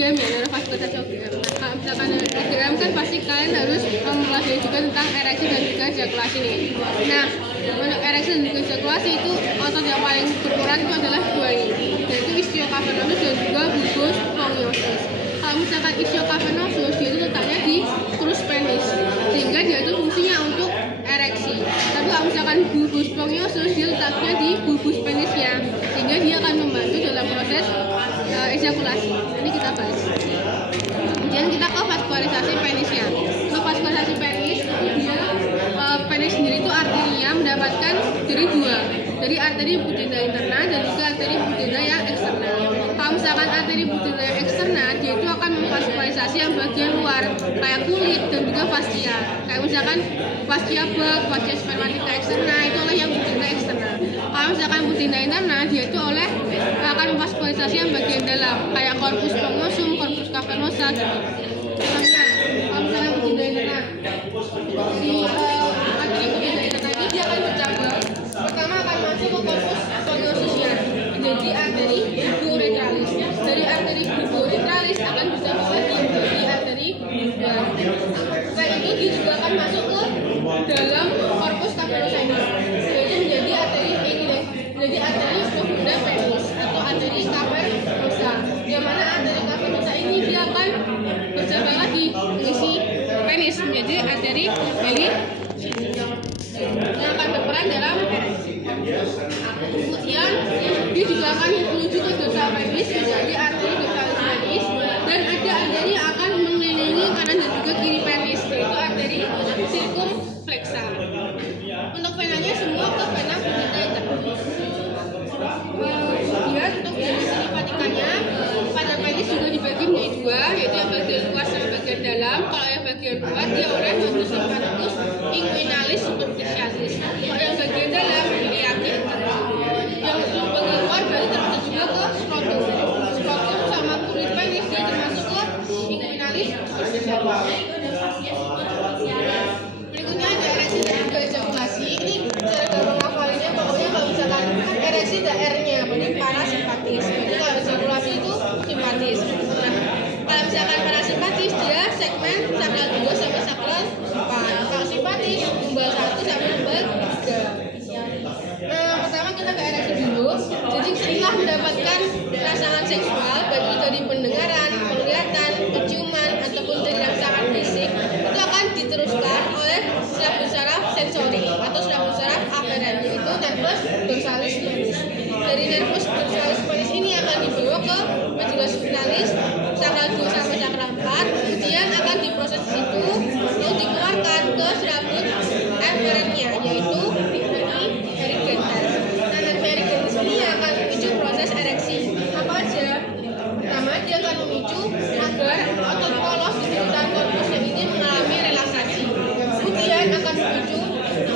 OGM ya, neurovaskularitas OGM. Nah, kalau misalkan OGM kan pasti kalian harus mempelajari juga tentang ereksi dan juga ejakulasi nih. Nah, untuk ereksi dan juga ejakulasi itu otot yang paling berperan itu adalah dua ini, yaitu ischiocavernosus dan juga bulbus spongiosum. Kalau misalkan ischiocavernosus dia itu letaknya di crus penis, sehingga dia itu fungsinya untuk ereksi. Tapi kalau misalkan bulbus spongiosum dia letaknya di bulbus penisnya, sehingga dia akan membantu dalam proses ejakulasi. Ini kita bahas. Kemudian kita ke vaskularisasi penisnya. Untuk vaskularisasi penis itu dia penis sendiri itu arterinya mendapatkan dari dua, dari arteri pudenda interna dan juga arteri pudenda yang eksterna. Kalau misalkan arteri pudenda yang eksterna dia itu akan memvaskularisasi yang bagian luar kayak kulit dan juga fascia. Kayak misalkan fascia bulk, fascia spermatica eksterna itu oleh yang pudenda eksterna. Kalau misalkan pudenda interna dia itu oleh akan memvaskularisasi yang bagian dalam kayak corpus spongiosum, corpus cavernosa gitu. Contohnya, kalau misalkan pudenda interna si arteri pudenda interna ini dia akan bercabang. Pertama akan masuk ke corpus spongiosusnya menjadi arteri bulbourethralis. Dari arteri bulbourethralis akan bercabang lagi menjadi arteri bulbar. Selain itu dia juga akan masuk ke dalam corpus cavernosa ini, yaitu menjadi arteri menjadi arteri profunda penis atau arteri cavernosa. Yang mana arteri cavernosa ini dia akan bercabang lagi mengisi penis menjadi arteri pili yang akan berperan dalam ereksi. Kemudian dia juga akan menuju ke dorsal penis menjadi arteri dorsalis penis, dan ada arteri yang akan mengelilingi kanan dan juga kiri penis, yaitu arteri circumflexa. Untuk venanya semua ke vena pudenda interna. Kemudian untuk jenis simpatikanya pada penis juga dibagi menjadi dua, yaitu yang bagian luar sama bagian dalam. Kalau yang bagian luar dia oleh nodus sympaticus inguinalis superficialis. Kalau yang bagian dalam iliaci interna. Yang bagian luar berarti termasuk juga ke skrotum. Skrotum sama kulit penis dia termasuk ke inguinalis superficialis. Berikutnya ada ereksi dan juga ejakulasi. Ini cara gampang ngafalinnya pokoknya kalau misalkan ereksi ada R-nya, berarti parasimpatis. Berarti kalau ejakulasi itu simpatis. Nah, kalau misalkan parasimpatis dia segmen sakral 2 sampai sakral 4. Kalau simpatis umbal 1 sampai umbal 3. Nah, pertama kita ke ereksi dulu. Jadi setelah mendapatkan rangsangan seksual baik itu dari pendengaran, penglihatan, penciuman ataupun dari rangsangan fisik, itu akan diteruskan oleh saraf sensori atau saraf aferen, yaitu nervus dorsalis penis. Dari nervus dorsalis penis ini akan dibawa ke medulla spinalis sakral 2 sampai sakral 4, kemudian akan diproses di situ lalu dikeluarkan ke serabut eferennya, yaitu erigentas. Nah, nerve erigentas ini akan memicu proses ereksi. Apa aja? Pertama, dia akan memicu agar otot polos di sekitar korpusnya ini mengalami relaksasi. Kemudian akan memicu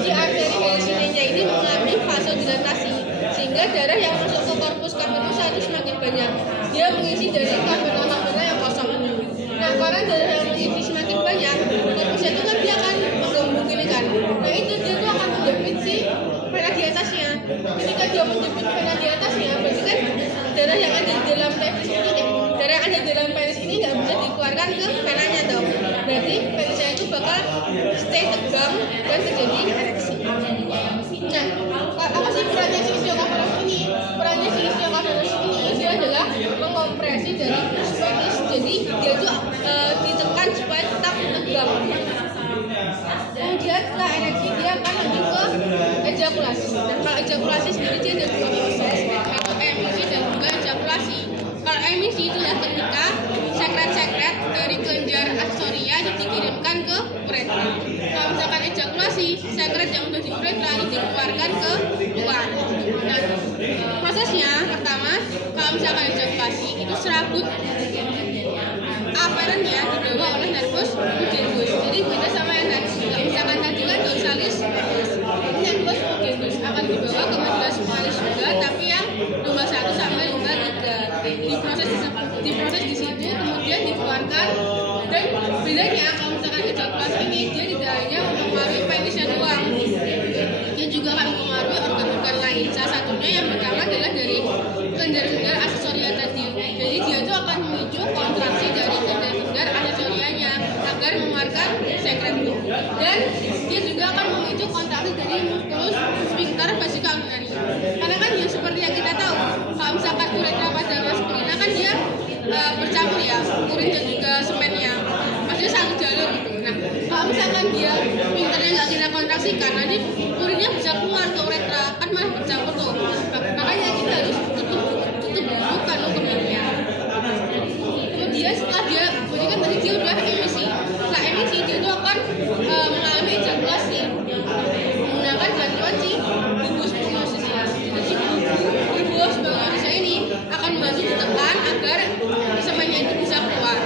si arteri helsinenya ini mengalami vasodilatasi, sehingga darah yang masuk ke korpus cavernosa itu semakin banyak. Dia mengisi dari caverna yang kosong ini. Nah, karena darah yang mengisi semakin banyak, korpusnya itu kan dia akan menggembung gini kan. Nah, itu dia tuh akan menjepit si vena di atasnya. Ketika dia menjepit vena di atasnya, berarti kan darah yang ada di dalam penis ini, darah yang ada di dalam penis ini nggak bisa dikeluarkan ke venanya dong. Berarti penisnya itu bakal stay tegang dan terjadi ereksi. Nah, apa sih perannya si ischiocavernosus ini? Perannya si ischiocavernosus ini dia adalah mengkompresi dari crus penis. Jadi dia itu ditekan supaya tetap tegang. Kemudian setelah ereksi dia akan lanjut ke ejakulasi. Dan kalau ejakulasi sendiri dia ada dua proses, yaitu emisi dan juga ejakulasi. Kalau emisi itu adalah ketika sekret-sekret dari kelenjar aksoria dikirimkan ke uretra. Kalau misalkan ejakulasi, sekret yang sudah di uretra itu dikeluarkan ke luar. Nah, prosesnya pertama, kalau misalkan ejakulasi itu serabut aferennya dibawa oleh nervus pudendus. Jadi beda sama yang tadi. Kalau misalkan tadi kan dorsalis penis, ini nervus pudendus akan dibawa ke medulla spinalis juga, tapi yang nomor 1 sampai nomor 3 diproses di situ, kemudian dikeluarkan. Dan bedanya kalau misalkan ejakulasi ini dia tidak hanya mempengaruhi penisnya doang, dia juga akan mempengaruhi organ-organ lain. Salah satunya yang pertama adalah dari kelenjar-kelenjar aksesoria tadi. Jadi dia itu akan memicu kontraksi yang sekret itu. Dan dia juga akan memicu kontraksi dari muskulus sphincter vesica urinari. Karena kan yang seperti yang kita tahu, kalau misalkan uretra pada maskulina kan dia bercampur ya, urin dan juga semennya, maksudnya satu jalur gitu. Nah, kalau misalkan dia sphincternya nggak kita kontraksikan, nanti urinnya bisa keluar ke uretra, kan malah bercampur tuh. Makanya kita harus tutup dulu kandung kemihnya. Kemudian setelah dia, jadi kan tadi dia udah emisi. Setelah emisi dia itu akan mengalami ejakulasi menggunakan bantuan si bulbus spermatozoa. Jadi bulbus spermatozoa ini akan membantu ditekan agar semennya itu bisa keluar.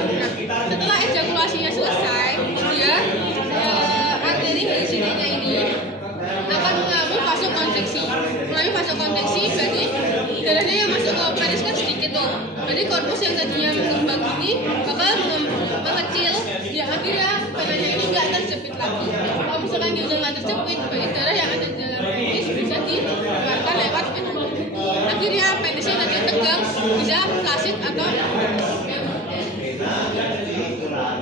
Nah, setelah ejakulasinya selesai, dia arteri dari sininya ini akan mengalami vasokonstriksi. Mengalami vasokonstriksi berarti darahnya yang masuk ke penis kan sedikit tuh. Jadi korpus yang tadinya mengembang ini bakal mengecil, yang akhirnya venanya ini nggak terjepit lagi. Kalau misalkan dia udah nggak terjepit, berarti darah yang ada di dalam penis bisa dikeluarkan lewat venanya. Akhirnya penisnya tadi tegang bisa flaccid atau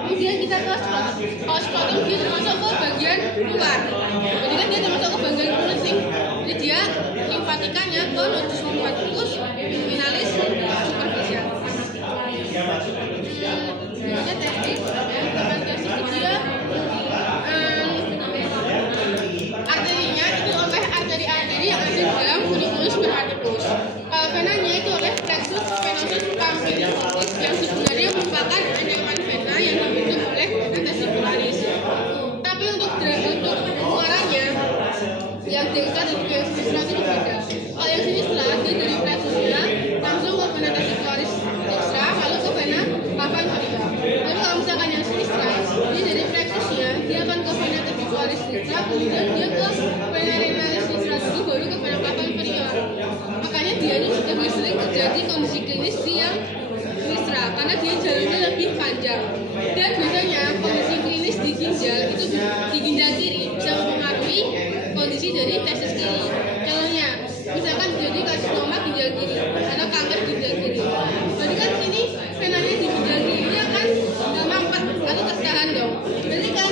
kemudian kita ke skrotum. Kalau skrotum dia termasuk ke bagian luar. Jadi kan dia termasuk ke bagian cleansing. Jadi dia limfatikanya ke nodus limfaticus finalis superficial. Berikutnya testis. Testis itu dia arterinya itu oleh arteri-arteri yang ada di dalam funiculus spermaticus. Kalau venanya itu oleh plexus venosus campaniformis yang sebenarnya merupakan anyaman vena yang dibentuk oleh vena testicularis. Tapi untuk pengeluarannya yang dextra dan juga yang sinistra itu berbeda. Kalau yang sinistra dia dari plexusnya langsung ke vena testicularis dextra lalu ke vena cava inferior. Tapi kalau misalkan yang sinistra dia dari plexusnya dia akan ke vena testicularis dextra kemudian dia ke vena renalis dextra dulu baru ke vena cava inferior. Makanya dia ini juga lebih sering terjadi kondisi klinis di yang sinistra karena dia jalurnya lebih panjang. Dan biasanya kondisi klinis di ginjal itu di ginjal kiri bisa mempengaruhi kondisi dari testis kiri. Contohnya, misalkan jadi karsinoma ginjal kiri atau kanker ginjal kiri. Berarti kan ini venanya di ginjal kiri akan nggak mampet atau tertahan dong. Berarti kan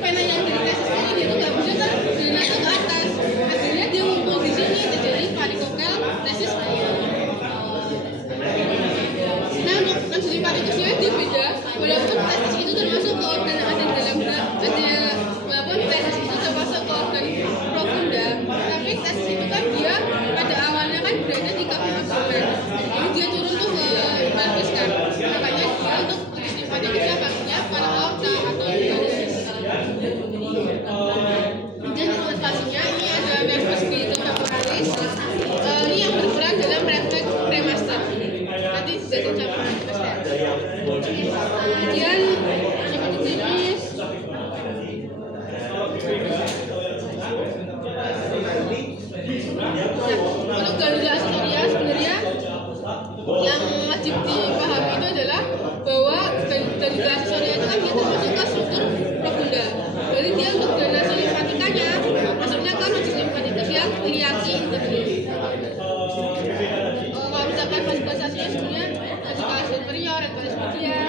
vena yang dari testis kiri dia tuh nggak bisa terdrainase ke atas. Akhirnya dia ngumpul di sini terjadi varikokel testis kiri. Nah, untuk kondisi varikusnya dia beda. Walaupun testis itu termasuk ke organ yang ada di dalam walaupun testis itu termasuk ke organ profunda, tapi testis itu kan dia pada awalnya kan berada di kaki abdomen. Jadi dia turun tuh ke pelvis kan. Makanya dia untuk kondisi varikusnya pastinya pada aorta atau varikus. Dan untuk spasinya ini ada nervus spiritotemporalis. Ini yang berperan dalam refleks premaster. Nanti jadi campuran premaster. Kemudian seperti jenis untuk ganglia aksesoria sebenarnya yang wajib dipahami itu adalah bahwa ganglia aksesoria itu kan dia termasuk ke struktur profunda. Jadi dia untuk drainase limfatikanya masuknya ke nodus limfatikus yang iliaki integris. Kalau misalkan vaskulasasinya sebenarnya vaskulas inferior, rektalis medial,